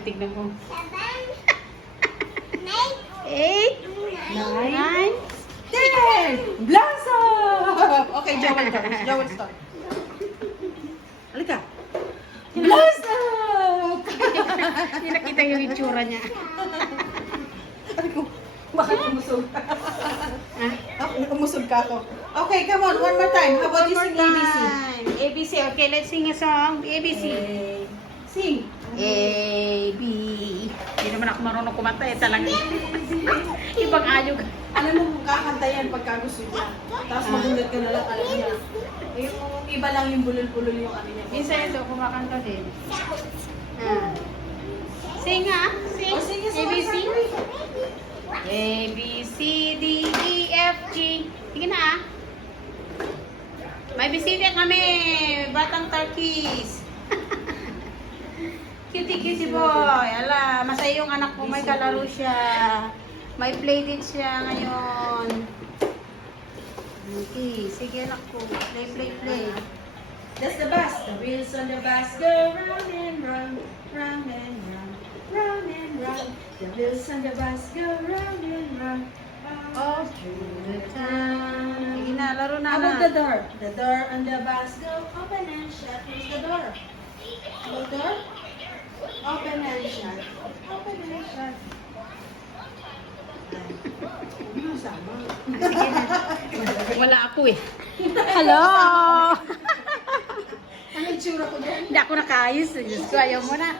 Tignan mo. 8, 9, 10! Blossom! Okay, Joel start. Joel start. Halika. Blossom! Hindi nakita yung itsura niya. Sabi ko, bakit umusog? Ah? Umusog ka ako. Okay, come on. One more time. How about you sing ABC? ABC. Okay, let's sing a song. ABC. Sing. A, B. Hindi naman ako marunong kumanta eh. Talang ibang ayog. Alam mo kung kakanta yan pagka gusto niya. Tapos magulat ka na lang, alam niya. Yung iba lang yung bulol-bulol yung ano niya. Minsan ito, kumakanta din. Ah. Sing nga. Sing. Oh, sige, ABC. A, B, C, D, E, F, G. Sige na ah. May bisita kami. Batang turkeys. Cutie boy. Ala, masaya yung anak ko. May kalaro siya. May playdate siya ngayon. Okay, sige anak ko. Play. That's the bus. The wheels on the bus go round and round, round and round, round and round. The wheels on the bus go round and round, all through the town. Sige na, laro na How about na. the door? The door on the bus go open and shut. Here's the door. The door? Open and shut. Open and shut. Ano sama? Wala ako eh. Hello! Ano yung tsura ko dyan? Hindi ako nakaayos. Diyos ko, ayaw mo na.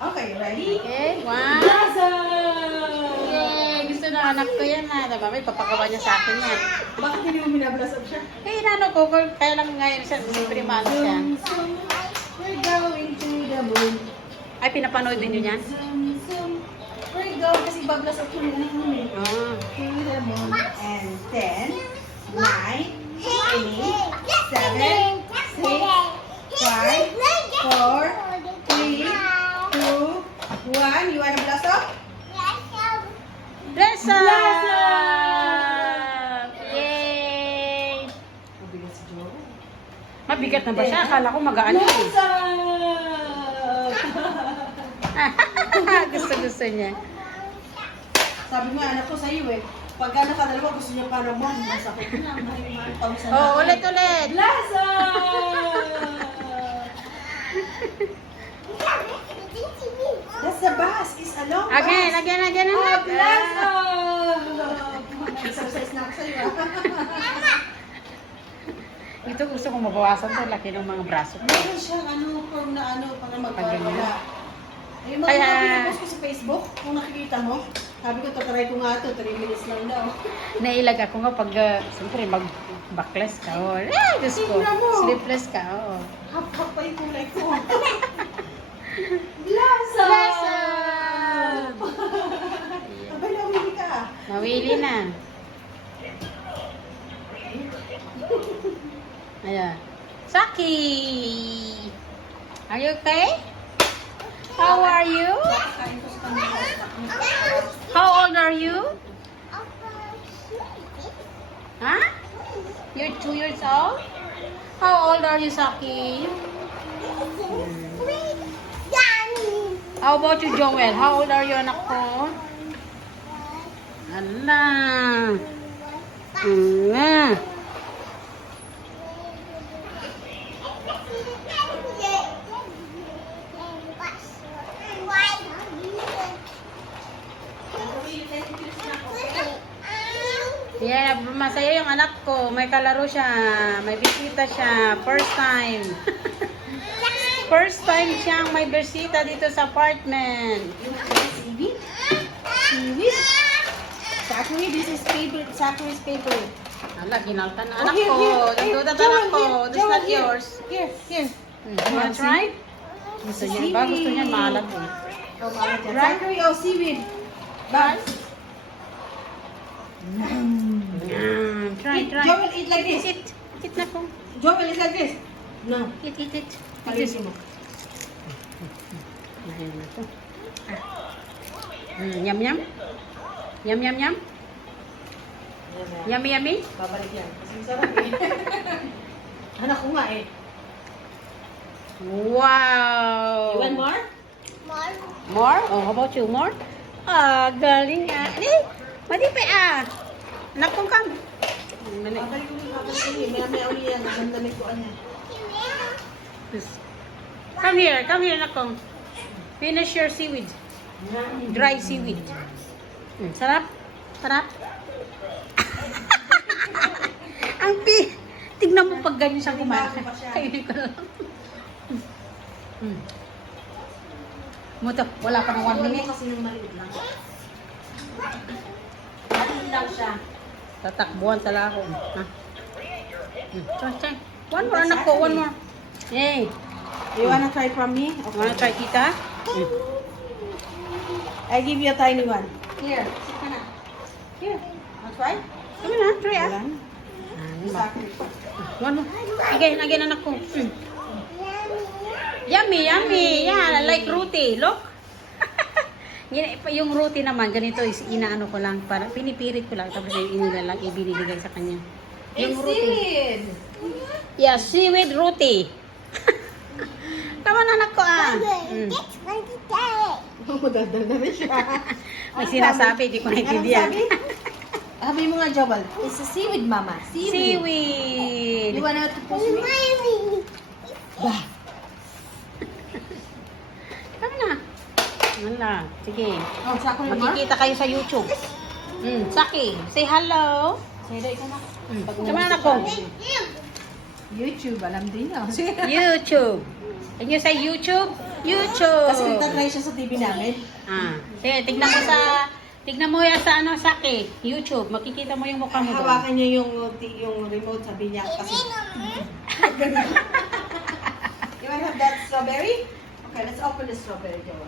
Okay, ready? Okay, one. Blossom! Yay! Gusto na anak ko yan ha. Diba? May papagawa niya sa akin yan. Bakit hindi mo binablasap siya? Eh, inano ko, kaya lang ngayon siya, siyempre mahal siya. Zoom, we're going to the moon. Ay, pinapanood din nyo yan? Zoom, zoom, we're going kasi bablasap ko rin ang moon. Ah. To the moon. And 10, 9, 8, 7, 6, 5, 4, 3, 2, 1. You wanna blast off? Bless up! Blossom! Yay! Mabigat si Joe. Mabigat na ba siya? Akala ko magaan yun eh. Gusto niya. Sabi nga, anak ko sa'yo eh. Pagka nakadalawa, gusto niya para mo. Masakit na. Mahal thousand. Oh, ulit. Blossom! That's the bus. It's a long bus. Again. Oh, blossom! Exercise na ako sa'yo ah. Ito gusto kong mabawasan to. Laki ng mga braso ko. Meron siyang form na para magpapala. Yung mga Kaya- pinapost ko sa Facebook, kung nakikita mo, sabi ko, tatry ko nga ito, 3 minutes lang daw. Nailag ako nga pag, siyempre, mag-backless ka. Oh. Diyos ko. Tingnan mo. Sleepless ka. Oh. Hap-hap pa yung kulay ko. Blossom! Abay, nawili ka ah. Mawili na. Ayan. Saki! Are you okay? How are you? Kakain ko sa kanila. How old are you? Huh? You're 2 years old? How old are you, Saki? How about you, Joel? How old are you, anak ko? Ala. Ala. Yeah, masaya yung anak ko. May kalaro siya. May bisita siya. First time. First time siyang may bisita dito sa apartment. Seaweed? Seaweed? Sakuri, this is favorite. Sakuri's favorite. Ala, ginaltan na anak here, ko. here. Nagdudat Joel, anak ko. here. This Joel, not here. yours. Here. You wanna try? Gusto niya ba? Gusto niya maalat eh. Oh, maalat yan. Sakuri, oh, seaweed. Bye. Try. Joel, eat like this. Eat na ko. Joel, eat like this. No. Eat. Eat Ayusin mo. Ayan na to. Yum. Yum. Yummy. Babalik yan. Kasi masarap eh. Anak ko nga eh. Wow! You want more? More? Oh, how about you? More? Ah, galing ah. Eh, madipi ah. Anak kong kam. Babalik ko yung babalik ko yung. May uli yan. Nagdamit ko niya. Come here, anak kong. Finish your seaweed. Dry seaweed. Sarap? Sarap? Ang tignan mo pag ganyan siyang kumain. Kainin ko lang. Muto, wala pa ng 1 minute. Kasi yung maliit lang. Maliit lang siya. Tatakbuhan sa lahon. Ha? Chay. One more, anak ko. One more. Yay. You wanna try from me? Wanna try, tita? I give you a tiny one. Here, sit ka na. Here, wanna try? Come on, try ah. Wala. Diba? One more. Again, anak ko. Yummy, yummy. Yeah, like roti. Look. Yung roti naman, ganito is inaano ko lang. Para pinipirit ko lang. Tapos yung inilalang ibinibigay sa kanya. Yung It's roti. seaweed. Yeah, seaweed roti. Tama na anak ko ah. Madadal na rin siya. May sinasabi, di ko naintindihan. Sabi mo nga, Jobal. It's a seaweed, mama. Seaweed. You wanna to post me? Bah. Tama na. Wala. Sige. Oh, sako yung Makikita kayo sa YouTube. Saki, say hello. Say ikaw na. Tama na anak ko. YouTube, alam din niya. YouTube. Can you say YouTube? YouTube. Kasi nagtatry siya sa TV namin. Sige, tignan mo yan sa ano, Saki. YouTube. Makikita mo yung mukha mo doon. Hawakan niya yung remote, sabi niya. Kasi, you wanna have that strawberry? Okay, let's open the strawberry, Joel.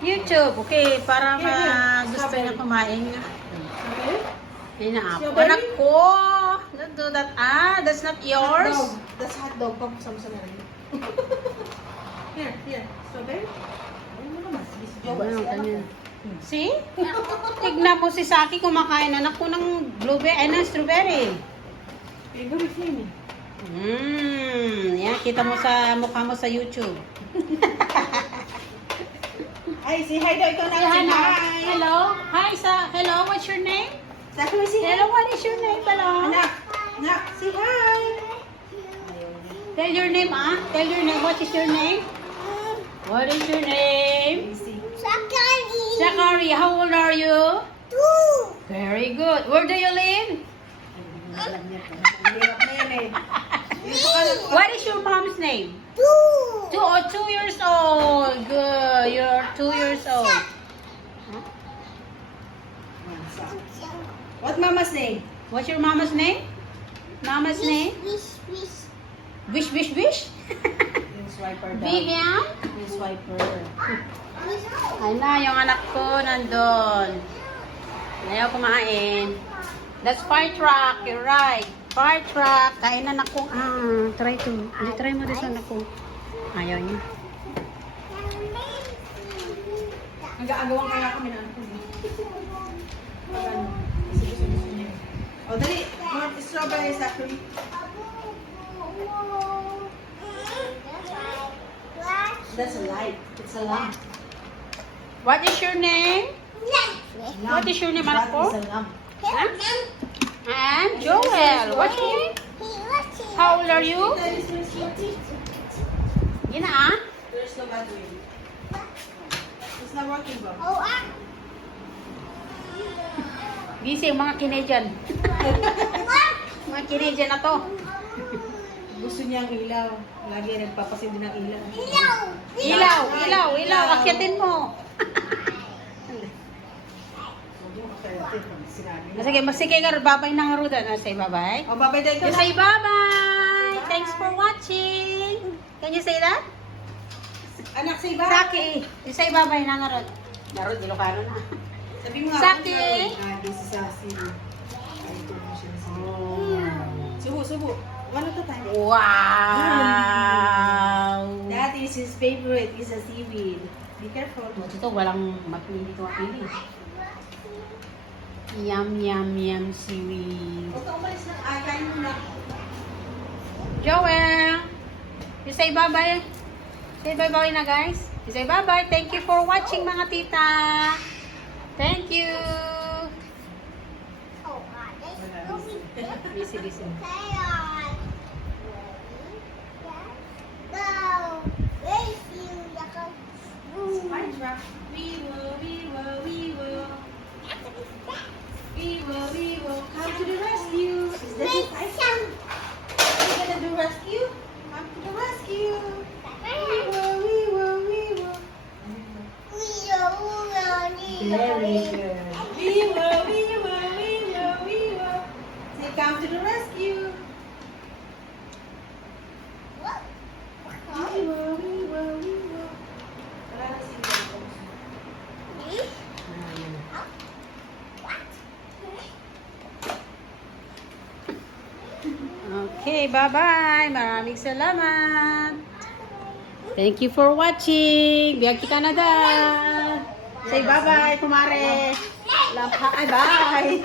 YouTube. Okay, para Here. gusto na kumain. Okay? Ayun na ako. Strawberry? Anak ko. Don't do that. That's not yours. Hot dog. That's hot dog. Pampusam-sam na rin. Here. Strawberry? Ano mo naman? Miss Joel. Ano, ganyan. See? Tignan mo si Saki kumakain anak ko ng blueberry, ng strawberry. Favorite niya Yan, kita mo sa mukha mo sa YouTube. Ay, say hi daw. Ikaw na. Say hi. Hello? Hello, what's your name? Sakura, say hi. Hello, what is your name? Hello? Anak, say hi. Tell your name, ah. Tell your name. What is your name? What is your name? Easy. Zachary, how old are you? 2. Very good. Where do you live? Ang hirap na yan eh. What is your mom's name? 2 years old. Good. You're 2 years old. What mama's name? What's your mama's name? Mama's name? Wish. Yung swiper daw. Vivian? Yung swiper. Ay na, yung anak ko nandun. Ayaw kumain. That's fire truck. You're right. Fire truck. Kain na anak ko. Try to. Hindi, try mo din sa anak ko. Ayaw niya. Nag-aagawang kaya kami na ano ko. Gusto niya. O, dali. More strawberries actually. That's a light. It's a lamp. What is your name? What is your name, anak ko? That is a lamp. I'm Joel. What's your name? How old are you? Yun na ah. There's no battery. It's not working, bro. Busy yung mga Canadian. Mga Canadian na to. Gusto niya ang ilaw. Lagi nagpapasindi ng ilaw. Ilaw. Akyatin mo. Sige nga, babay na nga Ruda. Say bye-bye. O, babay tayo You say bye-bye. Thanks for watching. Can you say that? Anak, say bye. Saki. You say bye-bye na nga Rod. Narod, Ilocano na. Sabi mo nga. Saki. This is Sasi. Subo. One at a time. Wow! That is his favorite. Is a seaweed. Be careful. Ito, walang mapili dito mapili. Yum seaweed. Huwag ka umalis na. Kain mo na. Joel! You say bye-bye. Say bye-bye na guys. Say bye-bye. Thank you for watching, mga tita. Thank you. Busy, busy. SpongeBob. We will, we will, we will. We will come to the rescue. Is that it? Are you gonna do rescue? Come to the rescue. We will, we will, we will. Very good. We will, we will, we will, we will. Say, come to the rescue. We will, we will, we will. Okay, bye-bye. Maraming salamat. Thank you for watching. Biag ka na da. Say bye-bye, kumare. Ay, bye.